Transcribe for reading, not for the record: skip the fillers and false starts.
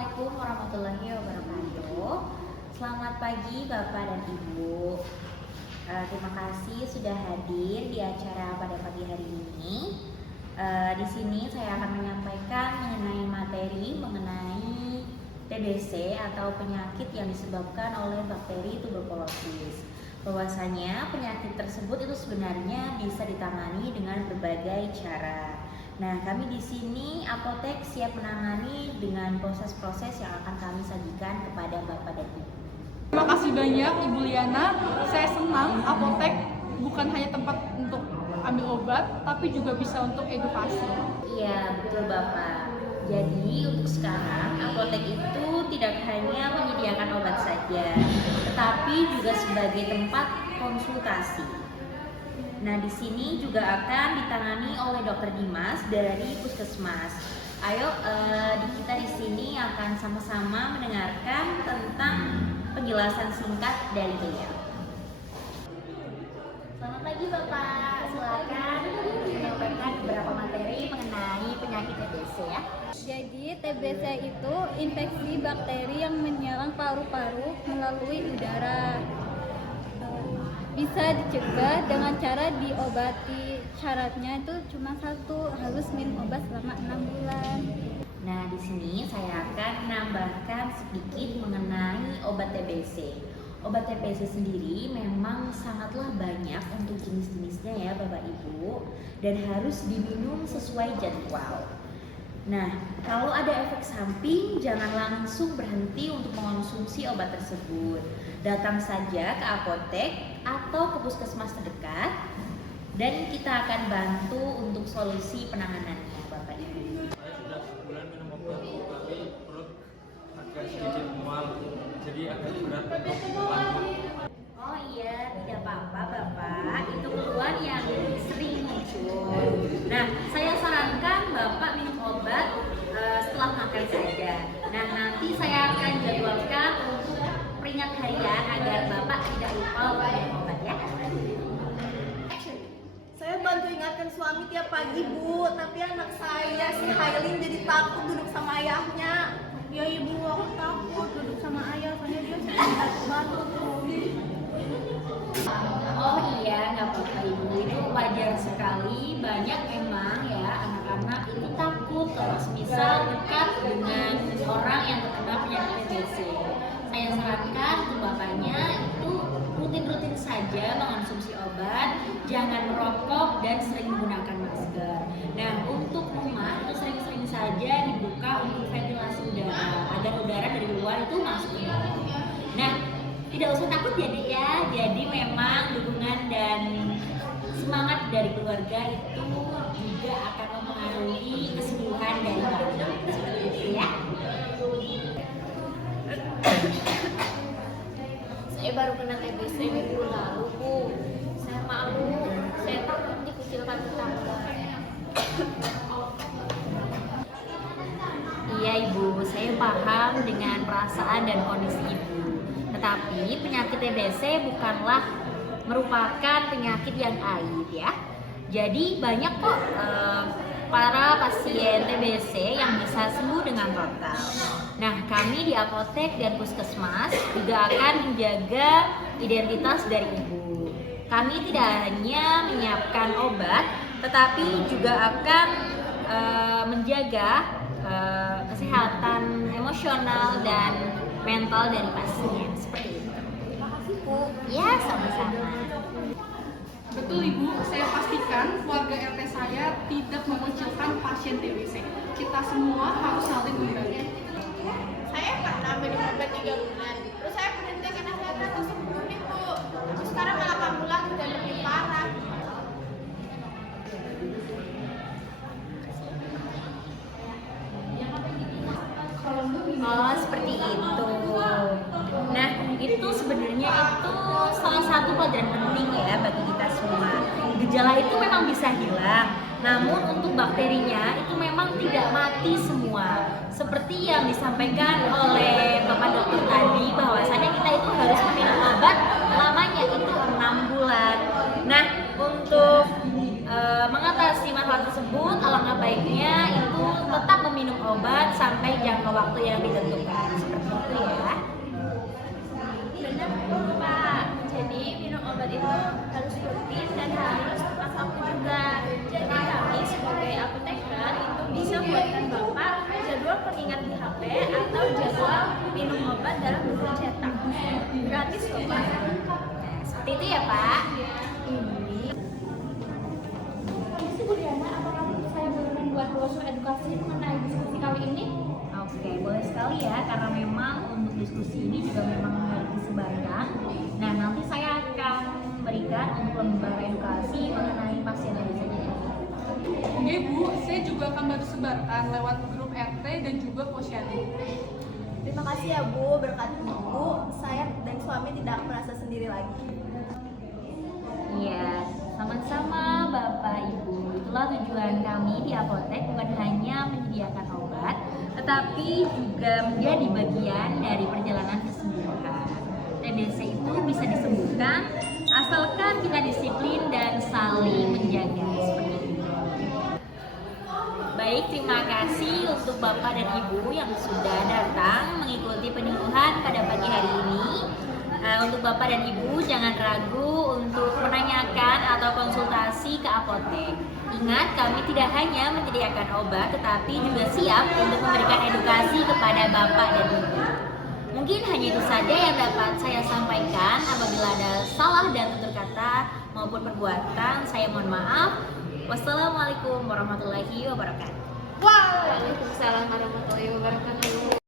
Assalamualaikum warahmatullahi wabarakatuh. Selamat pagi Bapak dan Ibu. Terima kasih sudah hadir di acara pada pagi hari ini. Di sini saya akan menyampaikan mengenai materi mengenai TBC atau penyakit yang disebabkan oleh bakteri tuberkulosis. Bahwasanya penyakit tersebut itu sebenarnya bisa ditangani dengan berbagai cara. Nah, kami di sini Apotek siap menangani dengan proses-proses yang akan kami sajikan kepada Bapak dan Ibu. Terima kasih banyak Ibu Liana. Saya senang Apotek bukan hanya tempat untuk ambil obat, tapi juga bisa untuk edukasi. Iya, betul Bapak. Jadi untuk sekarang Apotek itu tidak hanya menyediakan obat saja, tetapi juga sebagai tempat konsultasi. Nah, di sini juga akan ditangani oleh Dokter Dimas dari Puskesmas. Ayo, kita di sini akan sama-sama mendengarkan tentang penjelasan singkat dari beliau. Selamat pagi Bapak, silakan menyampaikan beberapa materi mengenai penyakit TBC ya. Jadi TBC itu infeksi bakteri yang menyerang paru-paru melalui udara. Bisa dicegah dengan cara diobati. Syaratnya itu cuma satu, harus minum obat selama 6 bulan. Nah, di sini saya akan menambahkan sedikit mengenai obat TBC. Obat TBC sendiri memang sangatlah banyak untuk jenis-jenisnya ya Bapak Ibu, dan harus diminum sesuai jadwal. Nah, kalau ada efek samping, jangan langsung berhenti untuk mengonsumsi obat tersebut. Datang saja ke apotek atau ke puskesmas terdekat, dan kita akan bantu untuk solusi penanganannya, Bapak Ibu. Saya sudah sebulan minum obat, tapi perut agak sedikit mual, jadi agak berat untuk lanjut. Oh iya, tidak apa-apa Bapak, itu keluhan yang sering muncul. Nah, saya sarankan Bapak minum obat setelah makan saja. Nah, nanti saya akan jadwalkan untuk peringat harian agar Bapak tidak lupa untuk minum obat ya. Saya bantu ingatkan suami tiap pagi Bu, tapi anak saya si Hailin jadi takut duduk sama ayahnya. Ya Ibu, aku takut duduk sama ayah, soalnya dia sering batuk tuh. Oh iya, nggak apa-apa Ibu, itu wajar sekali. Banyak memang ya anak-anak itu takut kalau semisal dekat dengan orang yang terkena penyakit TBC. Saya sarankan untuk bapaknya itu rutin-rutin saja mengonsumsi obat, jangan merokok dan sering menggunakan masker. Nah, untuk rumah itu sering-sering saja dibuka untuk ventilasi udara agar udara dari luar itu masuk ke dalam. Nah, tidak usah takut ya Dek ya. Jadi memang dukungan dan semangat dari keluarga itu juga akan mempengaruhi kesembuhan dari bapak. Seperti itu ya. Saya baru kena TBC minggu lalu Bu. Saya malu, saya takut dikucilkan tetangga. Iya Ibu, saya paham dengan perasaan dan kondisi Ibu. Tetapi penyakit TBC bukanlah merupakan penyakit yang aib ya. Jadi banyak kok para pasien TBC yang bisa sembuh dengan total. Nah, kami di apotek dan puskesmas juga akan menjaga identitas dari Ibu. Kami tidak hanya menyiapkan obat, tetapi juga akan menjaga kesehatan emosional dan mental dari pasien. Seperti itu. Terima kasih Bu. Ya, sama-sama. Betul Ibu, saya pastikan keluarga RT saya tidak mengucilkan pasien TBC. Kita semua harus saling membantu. Saya pernah minum obat 3 bulan. Terus saya berhenti karena saya takut sembuh nih Bu. Terus sekarang malah kambulan udah lebih parah. Oh, seperti itu. Nah, itu sebenarnya itu salah satu pelajaran penting ya bagi kita semua. Gejala itu memang bisa hilang, namun untuk bakterinya itu memang tidak mati semua. Seperti yang disampaikan oleh Bapak Dokter tadi, bahwasanya kita itu harus minum obat lamanya itu 6 bulan. Nah, untuk mengatasi masalah tersebut, alangkah baiknya itu tetap meminum obat sampai jangka jangka waktu yang ditentukan. Seperti itu ya. Benar kok Pak. Jadi minum obat itu harus rutin dan harus tepat waktu juga. Jadi kami sebagai apoteker itu bisa buatkan Bapak jadwal pengingat di HP atau jadwal minum obat dalam buku cetak. Gratis kok Pak. Seperti itu ya Pak. Misi Bu Diana, apakah saya boleh membuat brosur edukasi mengenai diskusi kali ini? Oke, boleh sekali ya, karena memang untuk diskusi ini juga memang harus disebarkan. Nah, nanti saya akan berikan untuk lembar edukasi mengenai pasien TBC. Oke Bu, saya juga akan bantu sebarkan lewat grup RT dan juga posyandu. Terima kasih ya Bu, berkat Ibu, saya dan suami tidak merasa sendiri lagi. Iya, sama-sama Bapak Ibu. Itulah tujuan kami di apotek, bukan hanya menyediakan obat, tetapi juga menjadi bagian dari perjalanan kesembuhan. TBC itu bisa disembuhkan asalkan kita disiplin dan saling menjaga seperti itu. Baik, terima kasih untuk Bapak dan Ibu yang sudah datang mengikuti penyuluhan pada pagi hari ini. Untuk Bapak dan Ibu jangan ragu untuk menanyakan atau konsultasi ke apotek. Ingat, kami tidak hanya menyediakan obat tetapi juga siap untuk memberikan edukasi kepada Bapak dan Ibu. Mungkin hanya itu saja yang dapat saya sampaikan. Apabila ada salah dan tutur kata maupun perbuatan, saya mohon maaf. Wassalamualaikum warahmatullahi wabarakatuh. Waalaikumsalam warahmatullahi wabarakatuh.